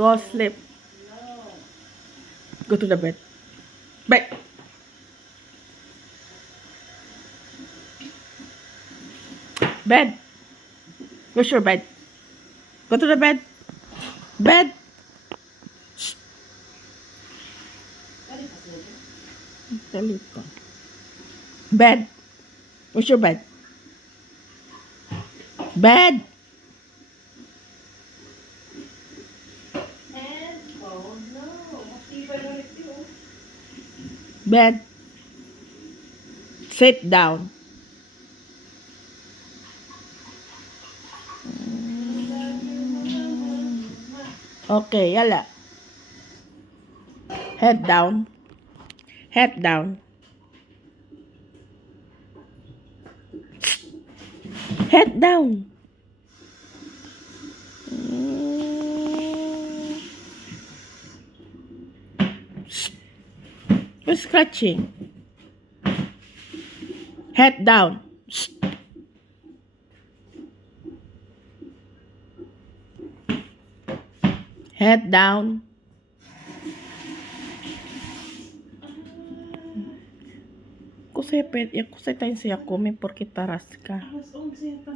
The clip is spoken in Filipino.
Go sleep. Go to the bed. Bed. Bed. Where's your bed? Go to the bed. Bed. Shh. Bed. Where's your bed? Bed. Bed. Sit down. Okay, yala. Head down. Head down. Head down. Who's scratching? Head down. Head down. Kusay pet, ya kusay tayo siya kumi porque taras ka. Alas 11 yata.